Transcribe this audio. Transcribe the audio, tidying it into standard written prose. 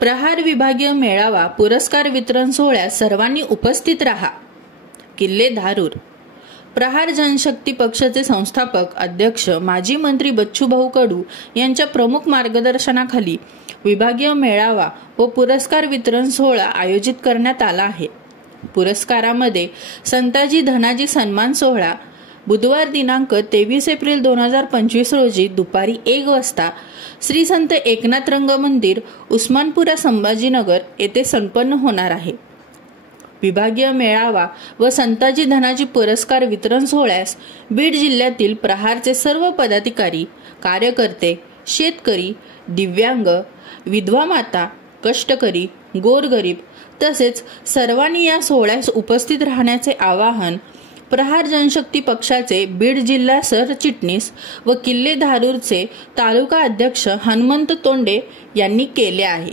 प्रहार विभागीय मेळावा पुरस्कार वितरण सोहळ्यात सर्वांनी उपस्थित राहा। किल्ले धारूर। प्रहार जनशक्ती पक्षाचे संस्थापक अध्यक्ष माजी मंत्री बच्चूभाऊ कडू यांच्या प्रमुख मार्गदर्शनाखाली विभागीय मेळावा व पुरस्कार वितरण सोहळा आयोजित करण्यात आला आहे। पुरस्कारामध्ये संताजी धनाजी सन्मान सोहळा बुधवार दिनांक 23 एप्रिल 2025 रोजी दुपारी 1 वाजता श्री संत एकनाथ रंग मंदिर उस्मानपुरा संभाजीनगर येथे संपन्न होणार आहे। विभागीय मेळावा व संताजी धनाजी पुरस्कार वितरण सोहळ्यास बीड जिल्ह्यातील प्रहारचे सर्व पदाधिकारी, कार्यकर्ते, शेतकरी, दिव्यांग, विधवा माता, कष्टकरी, गोरगरीब तसेच सर्वांनी या सोहळ्यास उपस्थित राहण्याचे आवाहन प्रहार जनशक्ती पक्षाचे बीड जिल्हा सरचिटणीस व किल्ले धारूरचे तालुका अध्यक्ष हनुमंत तोंडे यांनी केले आहे।